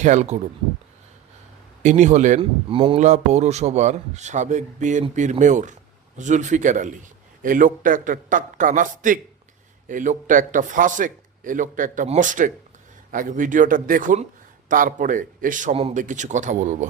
খেয়াল করুন। ইনি হলেন মোংলা পৌরসভার সাবেক বিএনপির মেয়র জুলফিকার আলী। এই লোকটা একটা টাটকা নাস্তিক, এই লোকটা একটা ফাসেক, এই লোকটা একটা মোস্টেক। আগে ভিডিওটা দেখুন, তারপরে এর সম্বন্ধে কিছু কথা বলব।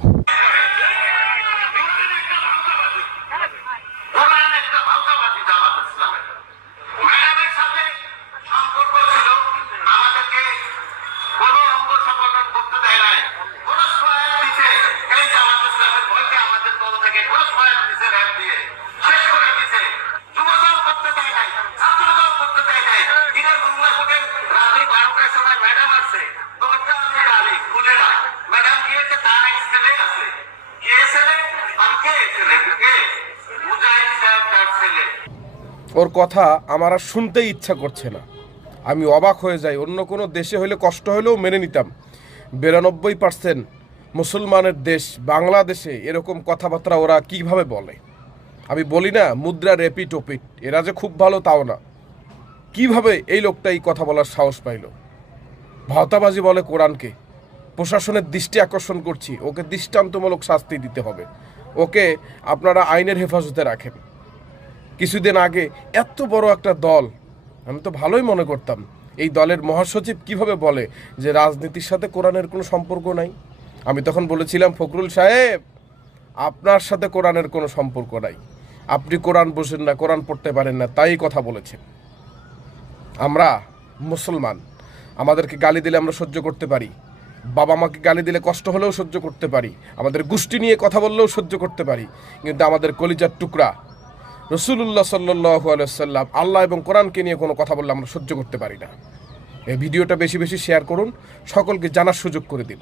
ওর কথা আমার আর শুনতেই ইচ্ছা করছে না। আমি অবাক হয়ে যাই। অন্য কোনো দেশে হলে কষ্ট হলেও মেনে নিতাম। বিরানব্বই পার্সেন্ট মুসলমানের দেশ বাংলাদেশে এরকম কথাবার্তা ওরা কীভাবে বলে? আমি বলি না, মুদ্রা রেপিট ওপিট, এরা যে খুব ভালো তাও না। কীভাবে এই লোকটা এই কথা বলার সাহস পাইল? ভাওতাবাজি বলে কোরআনকে। প্রশাসনের দৃষ্টি আকর্ষণ করছি, ওকে দৃষ্টান্তমূলক শাস্তি দিতে হবে। ওকে আপনারা আইনের হেফাজতে রাখেন। কিছুদিন আগে এত বড় একটা দল, আমি তো ভালোই মনে করতাম, এই দলের মহাসচিব কীভাবে বলে যে রাজনীতির সাথে কোরআনের কোনো সম্পর্ক নাই? আমি তখন বলেছিলাম, ফখরুল সাহেব, আপনার সাথে কোরআনের কোনো সম্পর্ক নাই। আপনি কোরআন বোঝেন না, কোরআন পড়তে পারেন না, তাই কথা বলেছেন। আমরা মুসলমান, আমাদেরকে গালি দিলে আমরা সহ্য করতে পারি। বাবা মাকে গালি দিলে কষ্ট হলেও সহ্য করতে পারি। আমাদের গোষ্ঠী নিয়ে কথা বললেও সহ্য করতে পারি। কিন্তু আমাদের কলিজার টুকরা রসুল্লাহ সাল্লাহ আলাইসাল্লাম আল্লাহ এবং কোরআনকে নিয়ে কোনো কথা বললে আমরা সহ্য করতে পারি না। এই ভিডিওটা বেশি বেশি শেয়ার করুন, সকলকে জানার সুযোগ করে দিন।